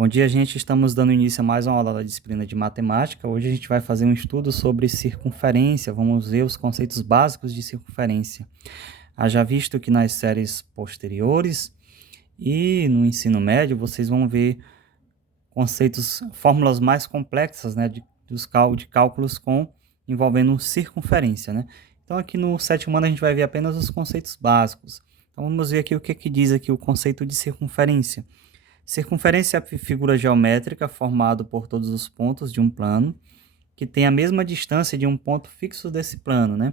Bom dia, gente. Estamos dando início a mais uma aula da disciplina de matemática. Hoje a gente vai fazer um estudo sobre circunferência. Vamos ver os conceitos básicos de circunferência. Haja visto que nas séries posteriores e no ensino médio vocês vão ver conceitos, fórmulas mais complexas, né, de cálculos envolvendo circunferência, né? Então aqui no sétimo ano a gente vai ver apenas os conceitos básicos. Então vamos ver aqui o que diz aqui o conceito de circunferência. Circunferência é a figura geométrica formada por todos os pontos de um plano que tem a mesma distância de um ponto fixo desse plano, né?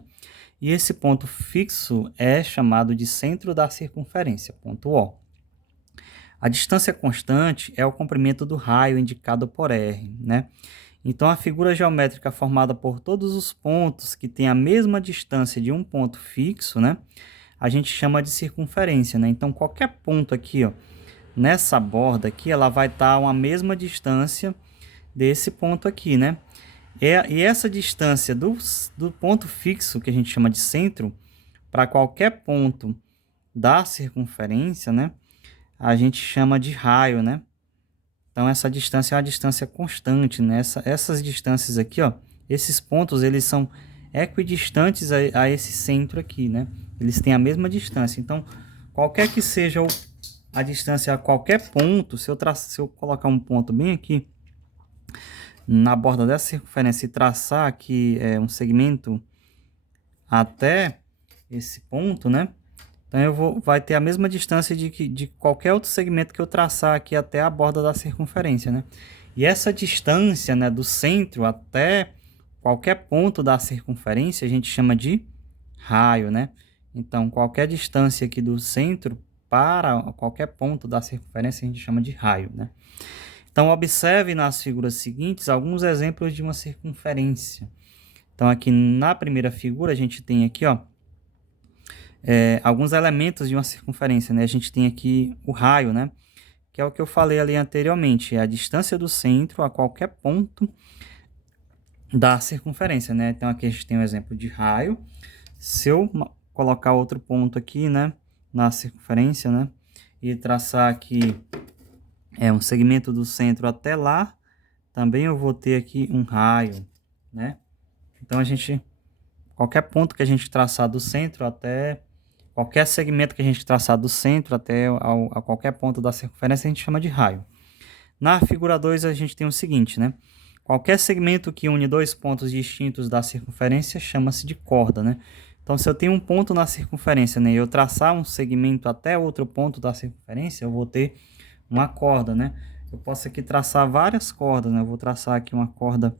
E esse ponto fixo é chamado de centro da circunferência, ponto O. A distância constante é o comprimento do raio indicado por R, né? Então, a figura geométrica formada por todos os pontos que tem a mesma distância de um ponto fixo, né? A gente chama de circunferência, né? Então, qualquer ponto aqui, ó, nessa borda aqui, ela vai estar a mesma distância desse ponto aqui, né? E essa distância do ponto fixo, que a gente chama de centro, para qualquer ponto da circunferência, né? A gente chama de raio, né? Então, essa distância é uma distância constante, né? Essas distâncias aqui, ó, esses pontos, eles são equidistantes a esse centro aqui, né? Eles têm a mesma distância. Então, qualquer que seja a distância a qualquer ponto, se eu colocar um ponto bem aqui, na borda dessa circunferência e traçar aqui um segmento até esse ponto, né? Então, vai ter a mesma distância de qualquer outro segmento que eu traçar aqui até a borda da circunferência, né? E essa distância, né, do centro até qualquer ponto da circunferência, a gente chama de raio, né? Então, qualquer distância aqui do centro para qualquer ponto da circunferência, a gente chama de raio, né? Então, observe nas figuras seguintes alguns exemplos de uma circunferência. Então, aqui na primeira figura, a gente tem aqui, ó, alguns elementos de uma circunferência, né? A gente tem aqui o raio, né? Que é o que eu falei ali anteriormente, é a distância do centro a qualquer ponto da circunferência, né? Então, aqui a gente tem um exemplo de raio. Se eu colocar outro ponto aqui, né, na circunferência, né, e traçar aqui um segmento do centro até lá, também eu vou ter aqui um raio, né? Então, qualquer ponto que a gente traçar do centro até qualquer segmento que a gente traçar do centro até a qualquer ponto da circunferência, a gente chama de raio. Na figura 2, a gente tem o seguinte, né? Qualquer segmento que une dois pontos distintos da circunferência chama-se de corda, né? Então, se eu tenho um ponto na circunferência, né, e eu traçar um segmento até outro ponto da circunferência, eu vou ter uma corda, né? Eu posso aqui traçar várias cordas, né? Eu vou traçar aqui uma corda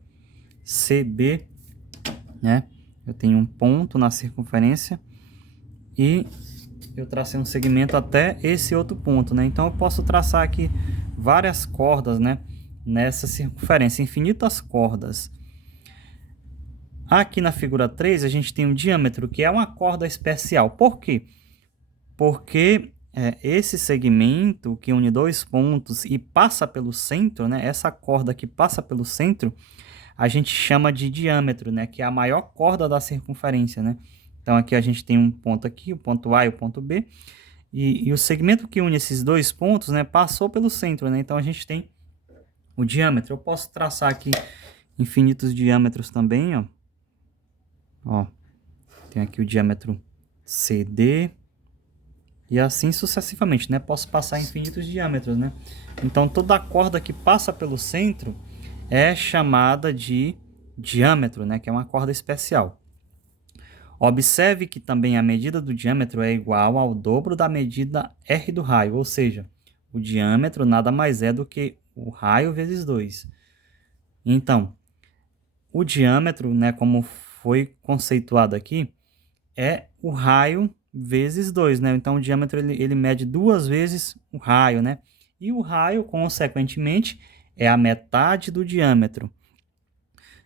CB, né? Eu tenho um ponto na circunferência e eu tracei um segmento até esse outro ponto, né? Então, eu posso traçar aqui várias cordas, né, nessa circunferência, infinitas cordas. Aqui na figura 3, a gente tem um diâmetro, que é uma corda especial. Por quê? Porque esse segmento que une dois pontos e passa pelo centro, né, essa corda que passa pelo centro, a gente chama de diâmetro, né, que é a maior corda da circunferência, né? Então, aqui a gente tem um ponto aqui, o ponto A e o ponto B, e o segmento que une esses dois pontos, né, passou pelo centro, né? Então, a gente tem o diâmetro. Eu posso traçar aqui infinitos diâmetros também, ó. Ó, tem aqui o diâmetro CD e assim sucessivamente, né? Posso passar infinitos diâmetros, né? Então, toda corda que passa pelo centro é chamada de diâmetro, né? Que é uma corda especial. Observe que também a medida do diâmetro é igual ao dobro da medida R do raio, ou seja, o diâmetro nada mais é do que o raio vezes 2. Então, o diâmetro, né, como foi conceituado aqui, é o raio vezes 2, né? Então, o diâmetro ele mede 2 vezes o raio, né? E o raio, consequentemente, é a metade do diâmetro.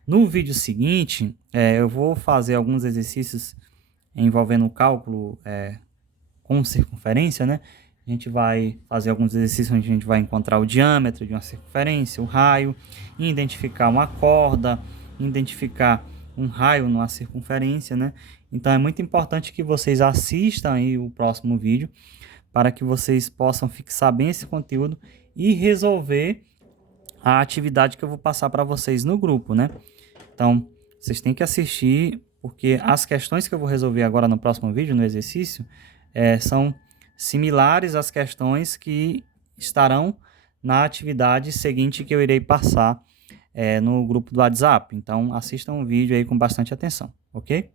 No vídeo seguinte, eu vou fazer alguns exercícios envolvendo o cálculo com circunferência, né? A gente vai fazer alguns exercícios onde a gente vai encontrar o diâmetro de uma circunferência, o raio, identificar uma corda, identificar um raio numa circunferência, né? Então, é muito importante que vocês assistam aí o próximo vídeo para que vocês possam fixar bem esse conteúdo e resolver a atividade que eu vou passar para vocês no grupo, né? Então, vocês têm que assistir, porque as questões que eu vou resolver agora no próximo vídeo, no exercício, são similares às questões que estarão na atividade seguinte que eu irei passar no grupo do WhatsApp. Então, assistam o vídeo aí com bastante atenção, ok?